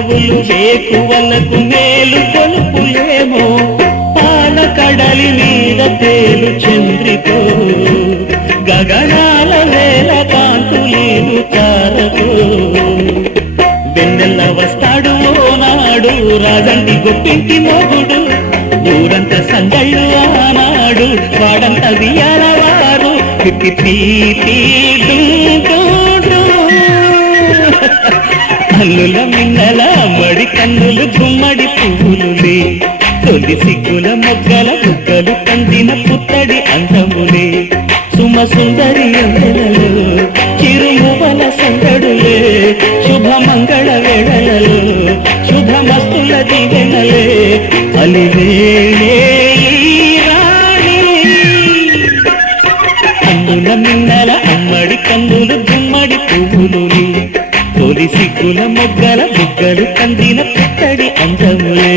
పెదవులు వేకువలకు మేలు కొలుపులేమో పాల కడలి మీద తేలు చంద్రికో గగనాల వేల కాంతులేను తారకో వెన్నెల్ల వస్తాడు ఓనాడు రాజంటి గొప్పింటి మొగుడు ఊరంతా సందళ్ళు ఆనాడు వాడంత వియాల వారు అల్లుల మిన్నల మడి కన్నులు గుమ్మడి పువ్వులులే తొలి సిగ్గుల మొగ్గల బుగ్గలు కందిన పుత్తడి అందములే సుమ సుందరి అందెలలో చిరుమువల సందడులే శుభమంగళ వేళలలో శుభమస్తుల దీవెనలే అలివేణే అన్నుల మిన్నల అమ్మడి కన్నులు గుమ్మడి పువ్వులులే తొలి సిగ్గుల మొగ్గల బుగ్గలు కందిన పుత్తడి అందములే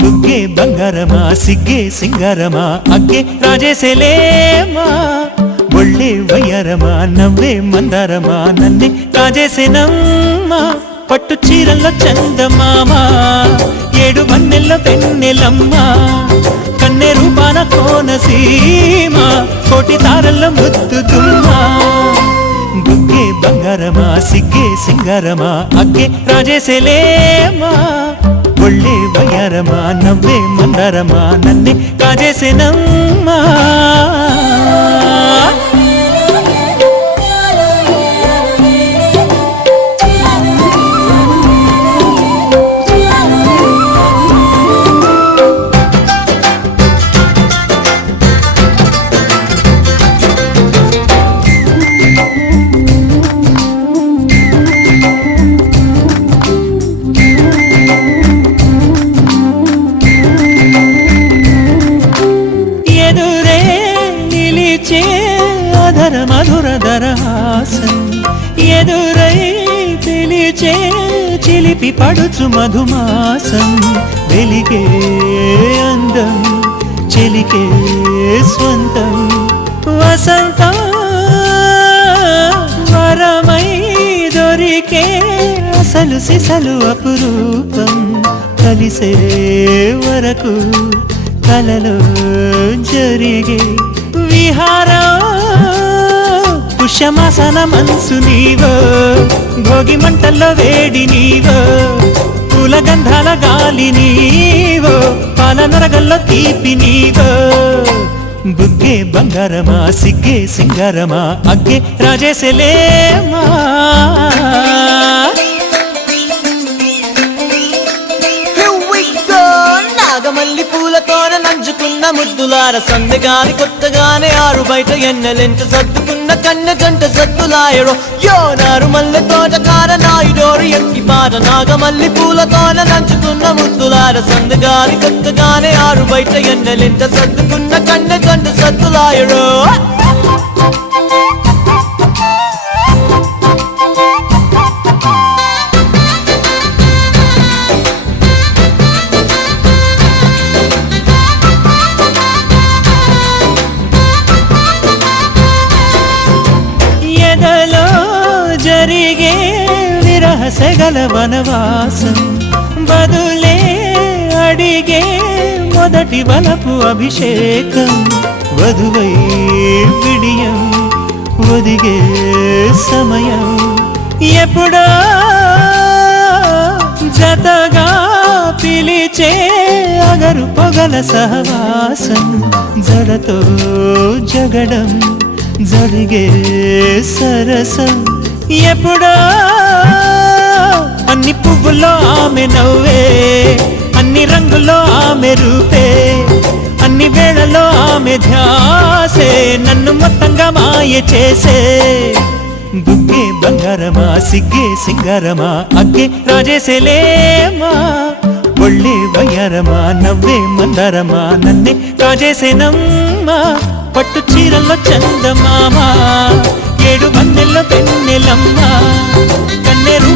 బుగ్గే బంగారమా సిగ్గే సింగారమా అగ్గే రాజేసేలేమా ఒళ్ళే వయ్యారమా నవ్వే మందారమా నన్నే కాజేసేనమ్మా పట్టు చీరల్లో చందమామా ఏడు వన్నెల్ల వెన్నెలమ్మా కన్నె రూపాన కోనసీమ కోటి తారల్లో ముద్దుతుమ్మా బుగ్గే బంగారమా సిగ్గే సింగారమా అగ్గే రాజేసేలేమా ఒళ్ళే వయ్యారమా నవ్వే మందారమా నన్నే కాజేసేనమ్మా మధుర దరహాసం ఎదురై పిలిచే చిలిపి పడుచు మధుమాసం వెలిగే అందం చెలికే స్వంతం వసంతం వరమై దొరికే అసలు సిసలు అపురూపం కలిసే వరకు కలలో జరిగే విహారం పుష్యమాసన మనసు నీవో భోగి మంటల్లో వేడి నీవో పూల గంధాల గాలి నీవో పాల నరగల్లో తీపి నీవో బుగ్గే బంగారమా సిగ్గే సింగారమా అగ్గే రాజేసేలేమా నాగమల్లి పూలతోన నంచుకున్న ముద్దులార సందెగాని కొత్తగానే ఆరు బయట ఎన్నెలెంట సర్దుకున్న కన్న జంట సద్దులాయడో యో నారు మల్లె తోటకార నాయుడోరు ఎక్కి పాట నాగమల్లి పూలతోన నంచుకున్న ముద్దులార సందెగాని కొత్తగానే ఆరు బయట ఎన్నెలెంట సర్దుకున్న కన్న జంట సద్దులాయడో జరిగే విరహసగల వనవాసం బదులే అడిగే మొదటి వలపు అభిషేకం వధువై విడియం ఒదిగే సమయం ఎప్పుడో జతగా పిలిచే అగరు పొగల సహవాసం జడతో జగడం జరిగే సరసం ఎప్పుడో అన్ని పువ్వుల్లో ఆమె నవ్వే అన్ని రంగుల్లో ఆమె రూపే అన్ని వేళలో ఆమె ధ్యాసే నన్ను మొత్తంగా మాయ చేసే బుగ్గే బంగారమా సిగ్గే సింగారమా అగ్గే రాజేసేలేమా ఒళ్ళే వయ్యారమా నవ్వే మందారమా నన్నే కాజేసేనమ్మా పట్టు చీరల్లో చందమామా ఏడు వన్నెల్లో వెన్నెలమ్మా కన్నెరు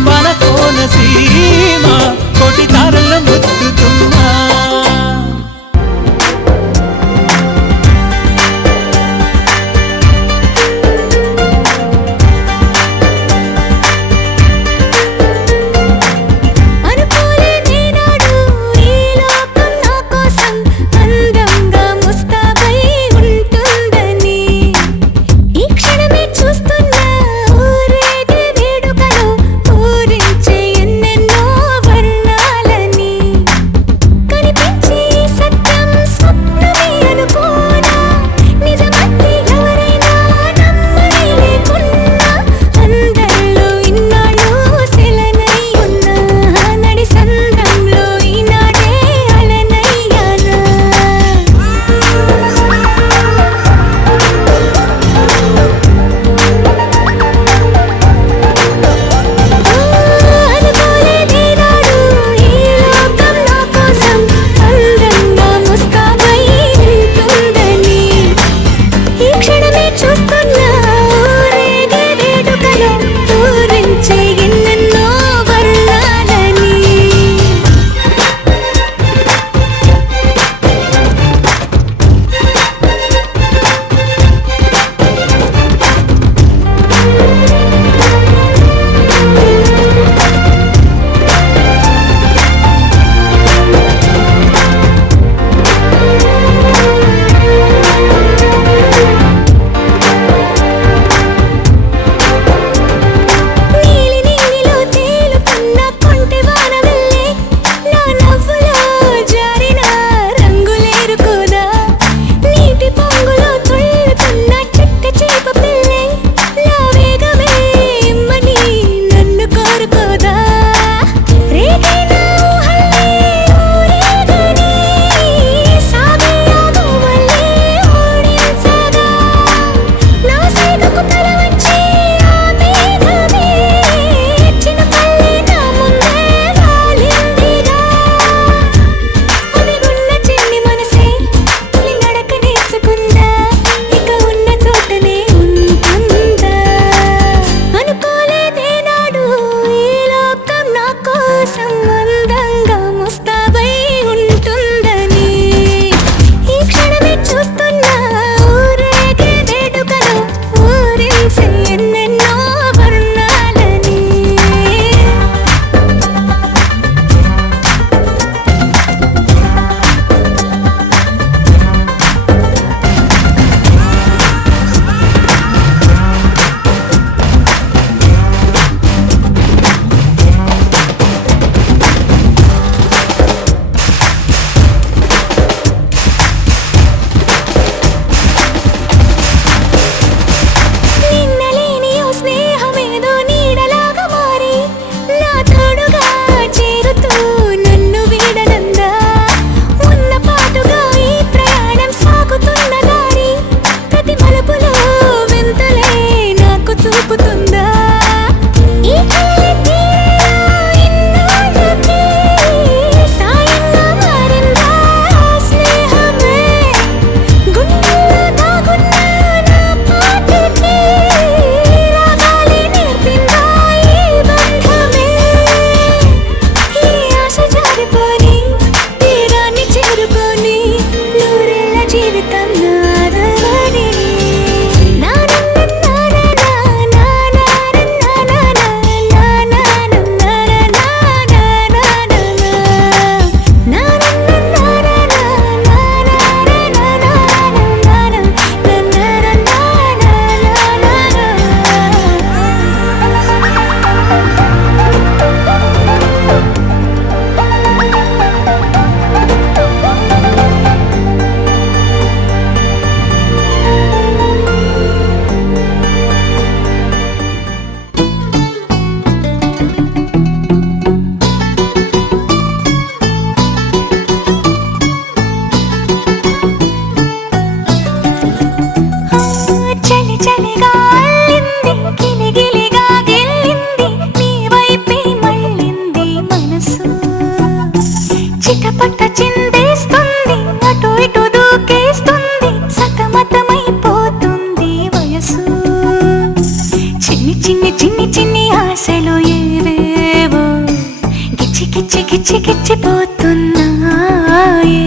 గిచ్చిగిచ్చిపోతున్నాయే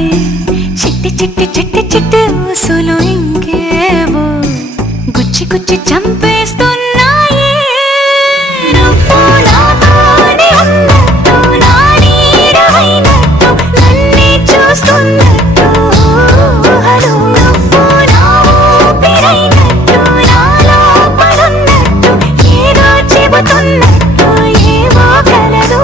చిట్టి చిట్టి చిట్టి చిట్టి ఊసులు ఇంకేవో గుచ్చి గుచ్చి చంపేస్తున్నాయే నువ్వు నాతోనే ఉన్నట్టు నా నీడవైనట్టు నన్నే చూస్తున్నట్టు ఊహలు నువ్వు నా ఊపిరైనట్టు నా లోపలున్నట్టు ఏదో చెబుతున్నట్టు ఏవో కలదు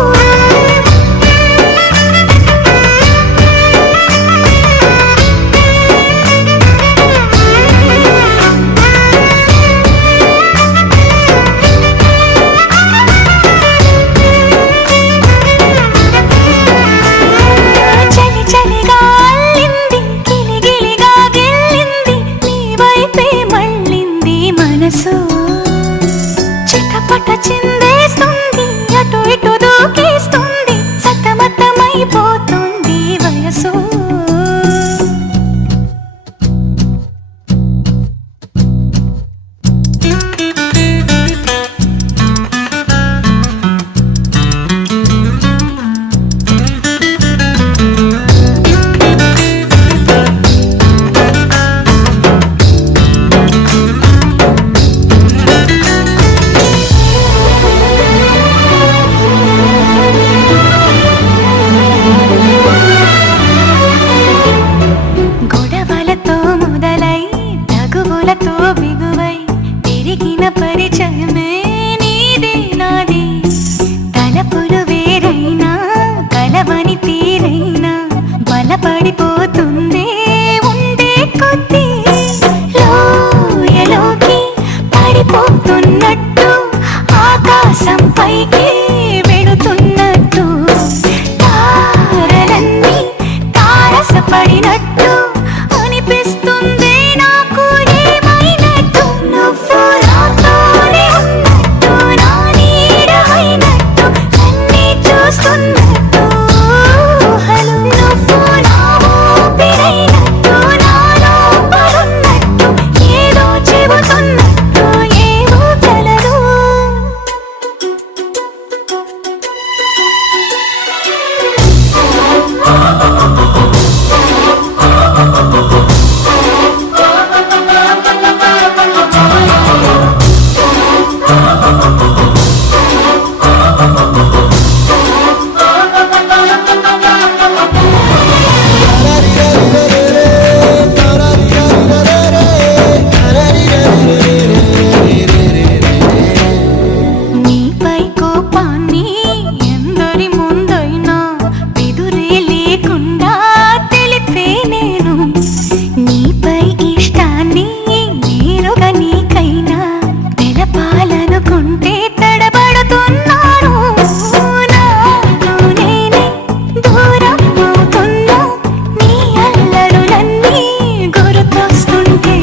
చలి చలిగా అల్లింది గిలిగిలిగా గిల్లింది నీ వైపే మళ్ళింది మనసు చిటపట చిందేస్తుంది అటు ఇటు దూకేస్తుంది సతమతమైపోతుంది వయసు గొడవలతో మొదలై తగువులతో బిగువై పెరిగిన పరిచయమే నీదే నాది తలపులు వేరైనా కలవని తీరైనా బలపడిపోతుందే ఉండే కొద్దీ లోయలోకి పడిపోతున్నట్టు ఆకాశం పైకి వెళుతున్నట్టు తారలన్నీ తారసపడినట్టు అనిపిస్తుంది నాకు ఏమైనట్టు నువ్వు నాతోనే ఉన్నట్టు నా నీడవైనట్టు నన్నే చూస్తున్నట్టు ఊహలు నువ్వు నా ఊపిరైనట్టు నా లోపలున్నట్టు ఏదో చెబుతున్నట్టు ఏవో కలదు నీపై కోపాన్ని ఎందరి ముందైనా ఎదురే లేకుండా తెలిపే నేను నీపై ఇష్టాన్ని నేరుగా నీకైనా తెలపాలనుకుంటే తడబడుతున్నాను నాకు నేనే దూరం అవుతున్నా నీ అల్లరులన్నీ గుర్తొస్తుంటే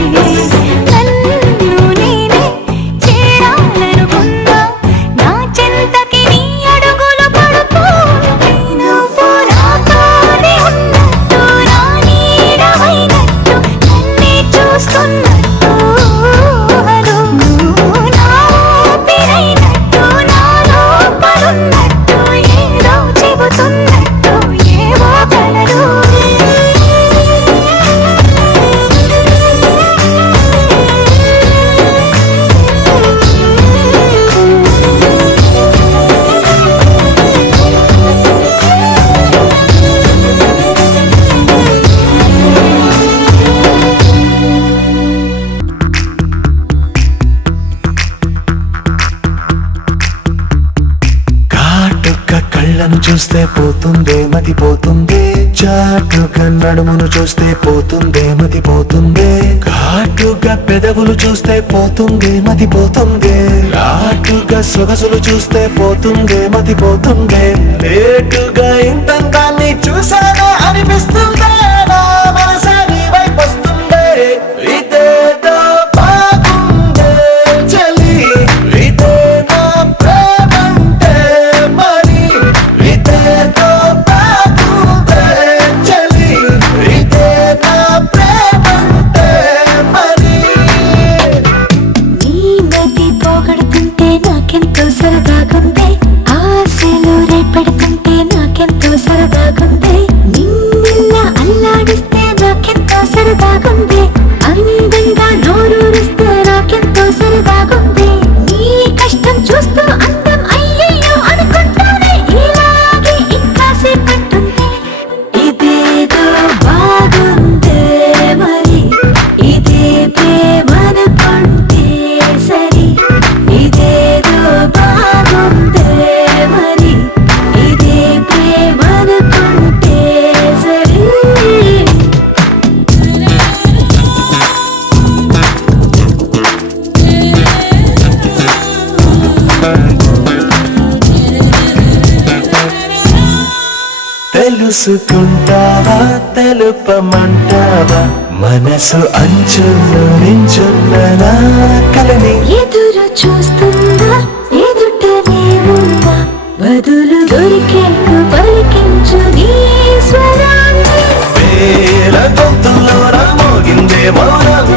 నన్ను నేనే చేరాలనుకున్నా నా చెంతకి నీ అడుగులు పడుతుంటే నువ్వు నాతోనే ఉన్నట్టు నా నీడవైనట్టు నన్నే చూస్తున్నట్టు ఊహలు నువ్వు నా ఊపిరైనట్టు నా లోపలున్నట్టు ఏదో చెబుతున్నట్టు ఏవో కలదు కాటుక కళ్ళను చూస్తే పోతుందే మతి పోతుందే చాటుగా నడుమును చూస్తే పోతుందే మతి పోతుందే ఘాటుగా పెదవులు చూస్తే పోతుందే మతి పోతుందే రాటుగా సొగసులు చూస్తే పోతుందే మతి పోతుందే లేటుగా ఇంతంతాన్ని చూసానే అనిపిస్తుందే నా మనసే నీ వైపు వస్తుందే ఇదేదో బాగుందే చలి ఇదే నా ప్రేమంటే మరి ఇదేదో బాగుందే చలి ఇదే నా ప్రేమంటే మరి ఈ నది పోగొడుతుంటే నాకెంతో సరదాగుంది ఆశలు రేపెడుతుంటే నాకెంతో తెలుసుకుంటావా తెలుపమంటావా మనసు అంచుల్లో నించున్న నా కలని ఎదురు చూస్తుందా ఎదుటనే ఉందా బదులు దొరికేందుకు పలికించు నీ స్వరాన్ని వేల గొంతుల్లో మోగిందే మౌనం